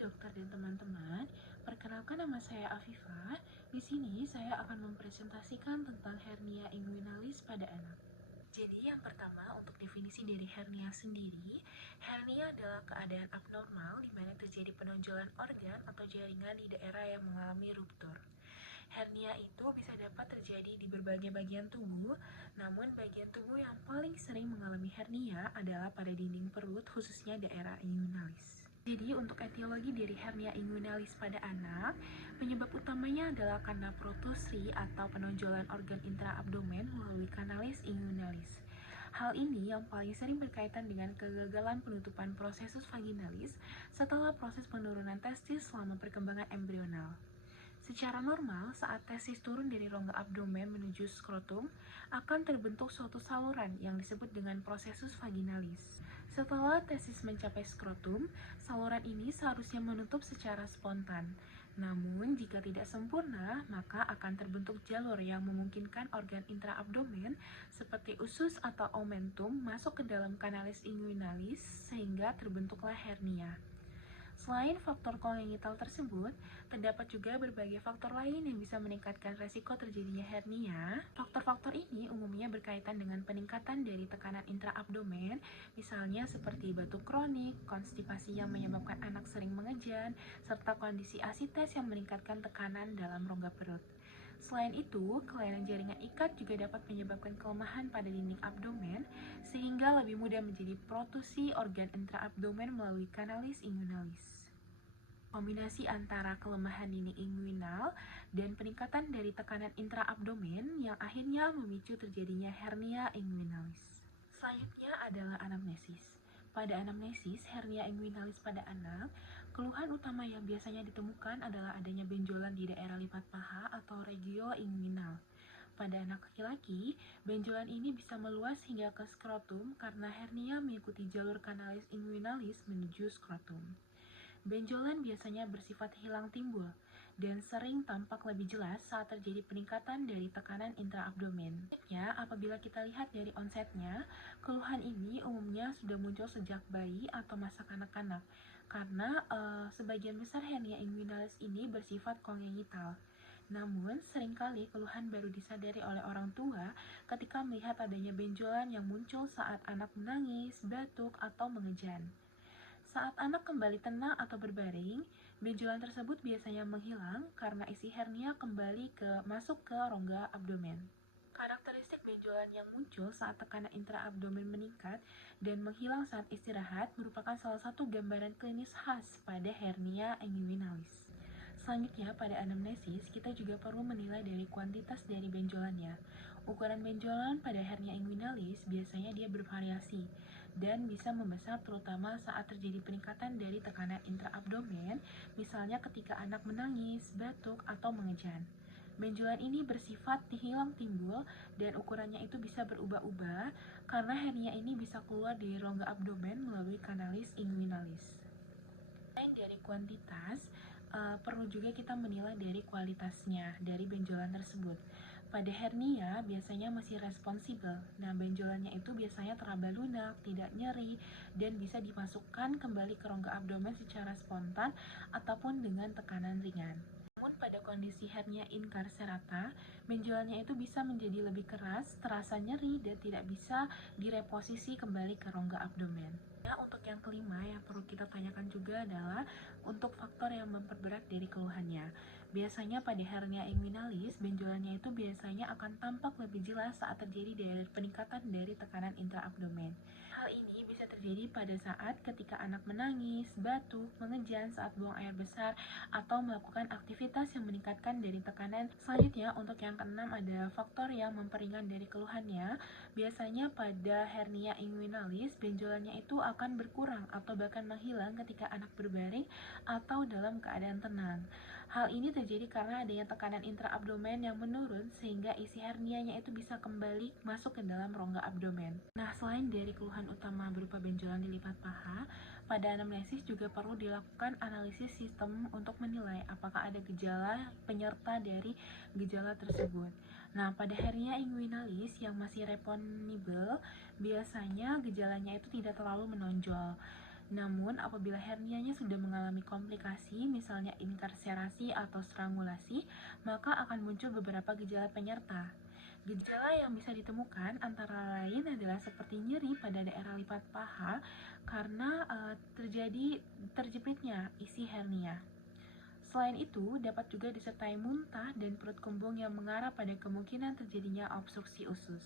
dokter dan teman-teman, perkenalkan nama saya Afifah. Di sini saya akan mempresentasikan tentang hernia inguinalis pada anak. Jadi yang pertama untuk definisi dari hernia sendiri, hernia adalah keadaan abnormal di mana terjadi penonjolan organ atau jaringan di daerah yang mengalami ruptur. Hernia itu bisa dapat terjadi di berbagai bagian tubuh, namun bagian tubuh yang paling sering mengalami hernia adalah pada dinding perut, khususnya daerah inguinalis. Jadi untuk etiologi dari hernia inguinalis pada anak, penyebab utamanya adalah karena protrusi atau penonjolan organ intraabdomen melalui kanalis inguinalis. Hal ini yang paling sering berkaitan dengan kegagalan penutupan prosesus vaginalis setelah proses penurunan testis selama perkembangan embrional. Secara normal, saat testis turun dari rongga abdomen menuju skrotum, akan terbentuk suatu saluran yang disebut dengan prosesus vaginalis. Setelah testis mencapai skrotum, saluran ini seharusnya menutup secara spontan. Namun, jika tidak sempurna, maka akan terbentuk jalur yang memungkinkan organ intraabdomen seperti usus atau omentum masuk ke dalam kanalis inguinalis sehingga terbentuklah hernia. Selain faktor kongenital tersebut, terdapat juga berbagai faktor lain yang bisa meningkatkan resiko terjadinya hernia. Faktor-faktor ini umumnya berkaitan dengan peningkatan dari tekanan intraabdomen, misalnya seperti batuk kronik, konstipasi yang menyebabkan anak sering mengejan, serta kondisi asites yang meningkatkan tekanan dalam rongga perut. Selain itu, kelainan jaringan ikat juga dapat menyebabkan kelemahan pada dinding abdomen, sehingga lebih mudah menjadi protrusi organ intraabdomen melalui kanalis inguinalis. Kombinasi antara kelemahan dinding inguinal dan peningkatan dari tekanan intraabdomen yang akhirnya memicu terjadinya hernia inguinalis. Selanjutnya adalah anamnesis. Pada anamnesis hernia inguinalis pada anak, keluhan utama yang biasanya ditemukan adalah adanya benjolan di daerah lipat paha atau regio inguinal. Pada anak laki-laki, benjolan ini bisa meluas hingga ke skrotum karena hernia mengikuti jalur kanalis inguinalis menuju skrotum. Benjolan biasanya bersifat hilang timbul dan sering tampak lebih jelas saat terjadi peningkatan dari tekanan intraabdomen. Ya, apabila kita lihat dari onsetnya, keluhan ini umumnya sudah muncul sejak bayi atau masa kanak-kanak karena sebagian besar hernia inguinalis ini bersifat kongenital. Namun, seringkali keluhan baru disadari oleh orang tua ketika melihat adanya benjolan yang muncul saat anak menangis, batuk, atau mengejan. Saat anak kembali tenang atau berbaring, benjolan tersebut biasanya menghilang karena isi hernia kembali masuk ke rongga abdomen. Karakteristik benjolan yang muncul saat tekanan intraabdomen meningkat dan menghilang saat istirahat merupakan salah satu gambaran klinis khas pada hernia inguinalis. Selanjutnya, pada anamnesis, kita juga perlu menilai dari kuantitas dari benjolannya. Ukuran benjolan pada hernia inguinalis biasanya dia bervariasi dan bisa membesar terutama saat terjadi peningkatan dari tekanan intraabdomen, misalnya ketika anak menangis, batuk, atau mengejan. Benjolan ini bersifat hilang timbul dan ukurannya itu bisa berubah-ubah karena hernia ini bisa keluar dari rongga abdomen melalui kanalis inguinalis. Selain dari kuantitas, perlu juga kita menilai dari kualitasnya dari benjolan tersebut. Pada hernia biasanya masih responsibel. Nah, benjolannya itu biasanya teraba lunak, tidak nyeri, dan bisa dimasukkan kembali ke rongga abdomen secara spontan ataupun dengan tekanan ringan. Namun pada kondisi hernia incarcerata, benjolannya itu bisa menjadi lebih keras, terasa nyeri, dan tidak bisa direposisi kembali ke rongga abdomen. Nah, untuk yang kelima yang perlu kita tanyakan juga adalah untuk faktor yang memperberat dari keluhannya. Biasanya pada hernia inguinalis, benjolannya itu biasanya akan tampak lebih jelas saat terjadi dari peningkatan dari tekanan intraabdomen. Hal ini bisa terjadi pada saat ketika anak menangis, batuk, mengejan saat buang air besar, atau melakukan aktivitas yang meningkatkan dari tekanan. Selanjutnya, untuk yang keenam ada faktor yang memperingan dari keluhannya. Biasanya pada hernia inguinalis, benjolannya itu akan berkurang atau bahkan menghilang ketika anak berbaring atau dalam keadaan tenang. Hal ini terjadi karena adanya tekanan intraabdomen yang menurun sehingga isi hernianya itu bisa kembali masuk ke dalam rongga abdomen. Nah, selain dari keluhan utama berupa benjolan di lipat paha, pada anamnesis juga perlu dilakukan analisis sistem untuk menilai apakah ada gejala penyerta dari gejala tersebut. Nah, pada hernia inguinalis yang masih reponibel, biasanya gejalanya itu tidak terlalu menonjol. Namun, apabila hernianya sudah mengalami komplikasi, misalnya inkarserasi atau strangulasi, maka akan muncul beberapa gejala penyerta. Gejala yang bisa ditemukan antara lain adalah seperti nyeri pada daerah lipat paha karena terjadi terjepitnya isi hernia. Selain itu, dapat juga disertai muntah dan perut kembung yang mengarah pada kemungkinan terjadinya obstruksi usus.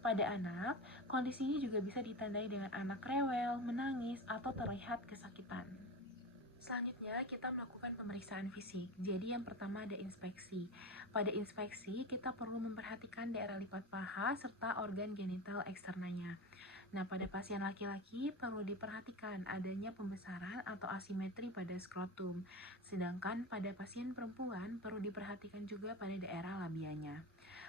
Pada anak, kondisi ini juga bisa ditandai dengan anak rewel, menangis, atau terlihat kesakitan. Selanjutnya, kita melakukan pemeriksaan fisik. Jadi yang pertama ada inspeksi. Pada inspeksi, kita perlu memperhatikan daerah lipat paha serta organ genital eksternanya. Nah, pada pasien laki-laki perlu diperhatikan adanya pembesaran atau asimetri pada skrotum. Sedangkan pada pasien perempuan perlu diperhatikan juga pada daerah labianya.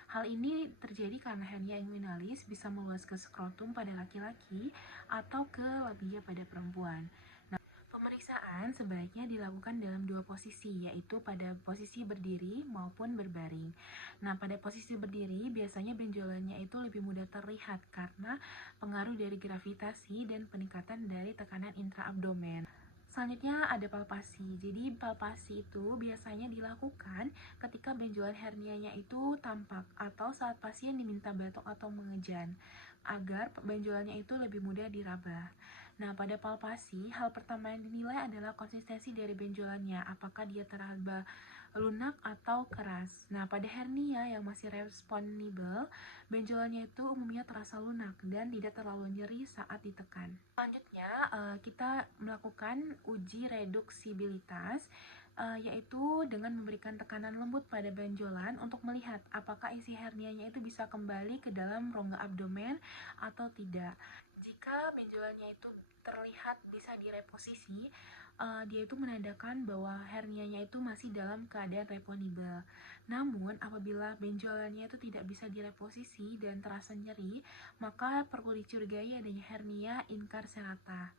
Hal ini terjadi karena hernia inguinalis bisa meluas ke skrotum pada laki-laki atau ke labia pada perempuan. Nah, pemeriksaan sebaiknya dilakukan dalam dua posisi, yaitu pada posisi berdiri maupun berbaring. Nah, pada posisi berdiri biasanya benjolannya itu lebih mudah terlihat karena pengaruh dari gravitasi dan peningkatan dari tekanan intraabdomen. Selanjutnya ada palpasi. Jadi palpasi itu biasanya dilakukan ketika benjolan hernianya itu tampak atau saat pasien diminta batuk atau mengejan agar benjolannya itu lebih mudah diraba. Nah, pada palpasi, hal pertama yang dinilai adalah konsistensi dari benjolannya, apakah dia teraba lunak atau keras. Nah, pada hernia yang masih responsibel, benjolannya itu umumnya terasa lunak dan tidak terlalu nyeri saat ditekan. Selanjutnya, kita melakukan uji reduksibilitas, yaitu dengan memberikan tekanan lembut pada benjolan untuk melihat apakah isi hernianya itu bisa kembali ke dalam rongga abdomen atau tidak. Jika benjolannya itu terlihat bisa direposisi, dia itu menandakan bahwa hernianya itu masih dalam keadaan reponibel. Namun, apabila benjolannya itu tidak bisa direposisi dan terasa nyeri, maka perlu dicurigai adanya hernia inkarserata.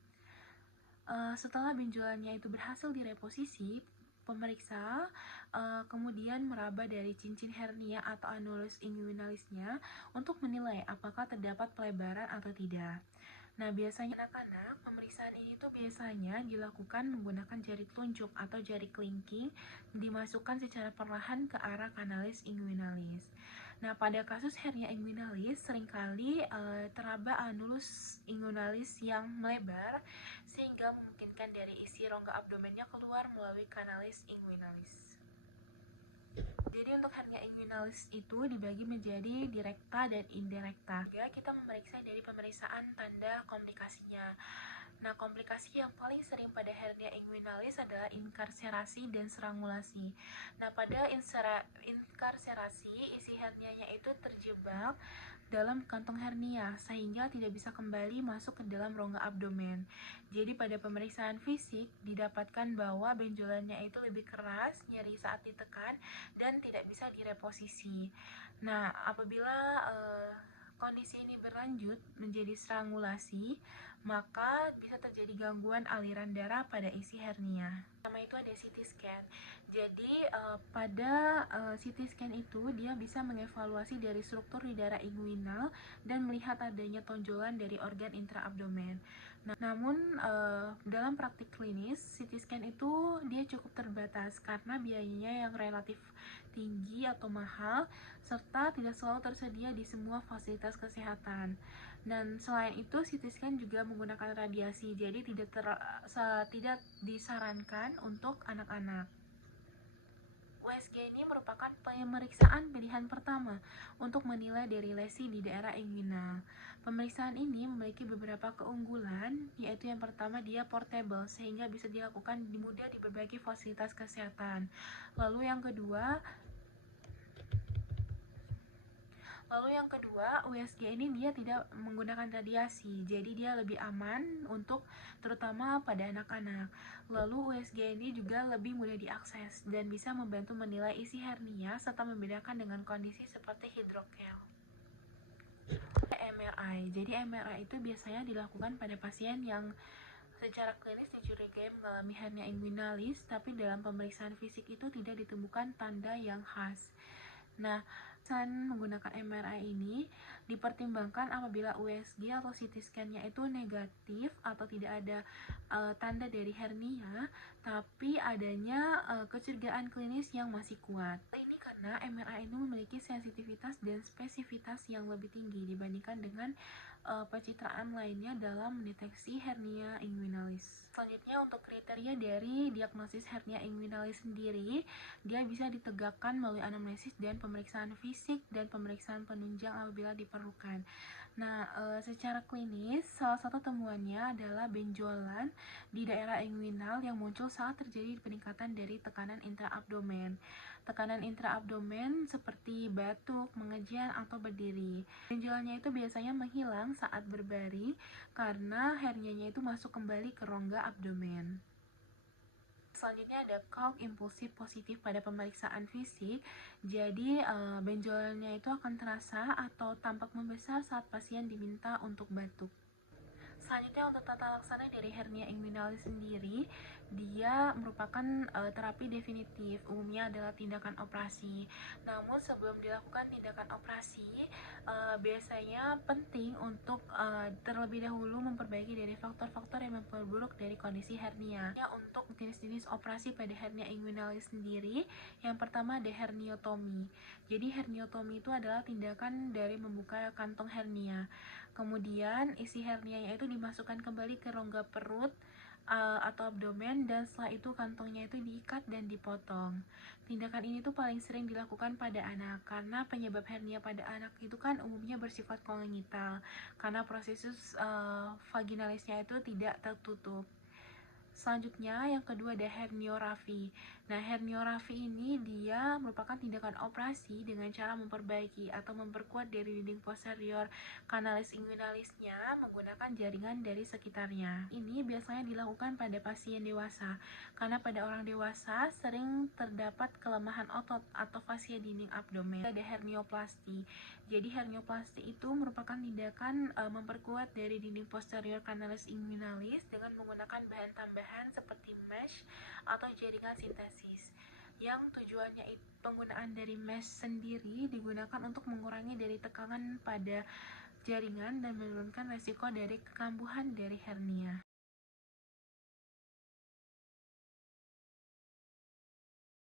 Setelah benjolannya itu berhasil direposisi, pemeriksa kemudian meraba dari cincin hernia atau annulus inguinalisnya untuk menilai apakah terdapat pelebaran atau tidak. Nah, biasanya anak-anak, pemeriksaan ini tuh biasanya dilakukan menggunakan jari telunjuk atau jari kelingking dimasukkan secara perlahan ke arah kanalis inguinalis. Nah, pada kasus hernia inguinalis seringkali teraba annulus inguinalis yang melebar sehingga memungkinkan dari isi rongga abdomennya keluar melalui kanalis inguinalis. Jadi untuk hernia inguinalis itu dibagi menjadi direkta dan indirekta. Ya, kita memeriksa dari pemeriksaan tanda komplikasinya. Nah, komplikasi yang paling sering pada hernia inguinalis adalah inkarserasi dan strangulasi. Nah, pada inkarserasi, isi hernianya itu terjebak dalam kantong hernia sehingga tidak bisa kembali masuk ke dalam rongga abdomen. Jadi pada pemeriksaan fisik didapatkan bahwa benjolannya itu lebih keras, nyeri saat ditekan dan tidak bisa direposisi. Nah, apabila kondisi ini berlanjut menjadi strangulasi, maka bisa terjadi gangguan aliran darah pada isi hernia. Pertama itu ada CT scan. Jadi pada CT scan itu dia bisa mengevaluasi dari struktur di daerah inguinal dan melihat adanya tonjolan dari organ intraabdomen. Namun dalam praktik klinis CT scan itu dia cukup terbatas karena biayanya yang relatif tinggi atau mahal serta tidak selalu tersedia di semua fasilitas kesehatan. Dan selain itu CT scan juga menggunakan radiasi, jadi tidak disarankan untuk anak-anak. USG ini merupakan pemeriksaan pilihan pertama untuk menilai dari lesi di daerah inguinal. Pemeriksaan ini memiliki beberapa keunggulan, yaitu yang pertama dia portable sehingga bisa dilakukan mudah di berbagai fasilitas kesehatan. Lalu yang kedua, USG ini dia tidak menggunakan radiasi, jadi dia lebih aman untuk terutama pada anak-anak. Lalu USG ini juga lebih mudah diakses dan bisa membantu menilai isi hernia serta membedakan dengan kondisi seperti hidrokel. MRI. Jadi MRI itu biasanya dilakukan pada pasien yang secara klinis dicurigai mengalami hernia inguinalis, tapi dalam pemeriksaan fisik itu tidak ditemukan tanda yang khas. Nah, menggunakan MRI ini Dipertimbangkan apabila USG atau CT scan-nya itu negatif atau tidak ada tanda dari hernia, tapi adanya kecurigaan klinis yang masih kuat. Ini karena MRI itu memiliki sensitivitas dan spesifitas yang lebih tinggi dibandingkan dengan pencitraan lainnya dalam mendeteksi hernia inguinalis. Selanjutnya untuk kriteria dari diagnosis hernia inguinalis sendiri, dia bisa ditegakkan melalui anamnesis dan pemeriksaan fisik dan pemeriksaan penunjang apabila diperlukan. Nah, secara klinis, salah satu temuannya adalah benjolan di daerah inguinal yang muncul saat terjadi peningkatan dari tekanan intraabdomen. Tekanan intraabdomen seperti batuk, mengejan, atau berdiri. Benjolannya itu biasanya menghilang saat berbaring karena hernianya itu masuk kembali ke rongga abdomen. Selanjutnya ada cough impulsif positif pada pemeriksaan fisik. Jadi benjolannya itu akan terasa atau tampak membesar saat pasien diminta untuk batuk. Selanjutnya untuk tata laksana dari hernia inguinalis sendiri, dia merupakan terapi definitif, umumnya adalah tindakan operasi. Namun sebelum dilakukan tindakan operasi, biasanya penting untuk terlebih dahulu memperbaiki dari faktor-faktor yang memperburuk dari kondisi hernia. Ya, untuk jenis-jenis operasi pada hernia inguinalis sendiri, yang pertama ada herniotomi. Jadi herniotomi itu adalah tindakan dari membuka kantong hernia. Kemudian isi hernianya itu dimasukkan kembali ke rongga perut atau abdomen, dan setelah itu kantongnya itu diikat dan dipotong. Tindakan ini tuh paling sering dilakukan pada anak karena penyebab hernia pada anak itu kan umumnya bersifat kongenital karena proses vaginalisnya itu tidak tertutup. Selanjutnya yang kedua ada herniorafi. Nah, herniorafi ini dia merupakan tindakan operasi dengan cara memperbaiki atau memperkuat dari dinding posterior kanalis inguinalisnya menggunakan jaringan dari sekitarnya. Ini biasanya dilakukan pada pasien dewasa karena pada orang dewasa sering terdapat kelemahan otot atau fascia dinding abdomen. Ada hernioplasti. Jadi hernioplasti itu merupakan tindakan memperkuat dari dinding posterior kanalis inguinalis dengan menggunakan bahan tambahan seperti mesh atau jaringan sintesis. Yang tujuannya penggunaan dari mesh sendiri digunakan untuk mengurangi dari tekanan pada jaringan dan menurunkan resiko dari kekambuhan dari hernia.